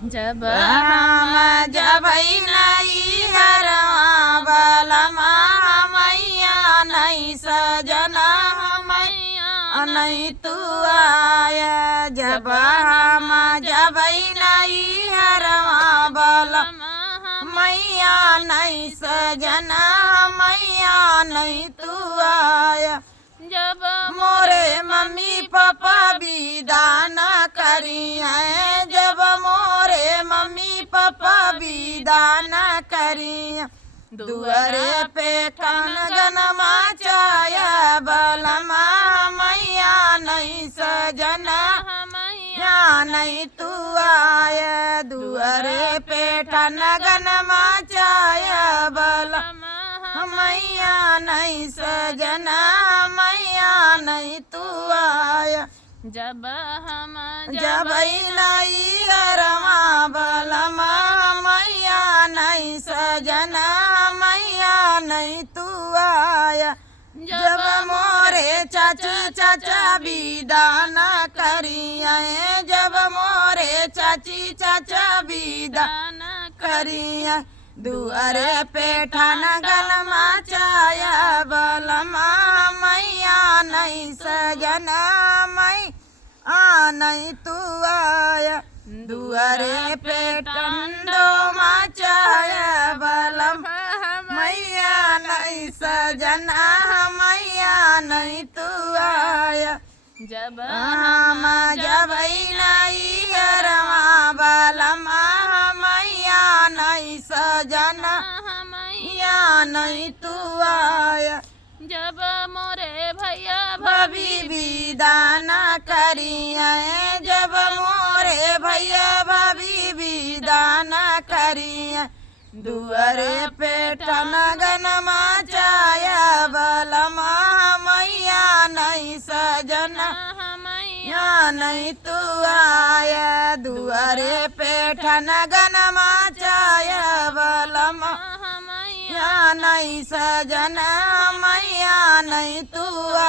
जब हम जबै नहीं हरवा बलमा मैया नहीं सजना मैया नहीं तू आया। जब हम जबै नहीं हरवा बलमा मैया नहीं सजना मैया नहीं तू आया। जब मोरे मम्मी पापा विदा न करी है। जब मोरे मम्मी पापा विदा न करी दुआरे पे कंगनमा चाया बलमा मैया नहीं सजना मैया नहीं तू आया। दुआरे पे कंगनमा चाया बलमा मैया नहीं सजना मैया नहीं तू आया। जब हम जबै नहीं हरवा बलमा मैया नहीं सजना मैया नहीं तू आया। जब मोरे चाची चाचा विदा न करिए। जब मोरे चाची चाचा विदा न करिए दुआरे पे ठनगनमा चाया बलमा मैया नहीं सजना मैया नहीं तू आया। दुआरे पे टंडो मचाया बलमा मैया नहीं सजना मैया नहीं तू आया। जब हम जबै नहीं हरवा बलमा मैया नहीं सजना मैया नहीं तू आया। जब मोरे भैया भाभी विदा न करिए। जब मोरे भैया भाभी विदा न करिए दुआरे पे ठनगनमा चाया बलमा मैया नहीं सजना मैया नहीं तू आया। दुआरे पे ठनगनमा चाया बलमा मैया नहीं सजना मैया नहीं तू आया।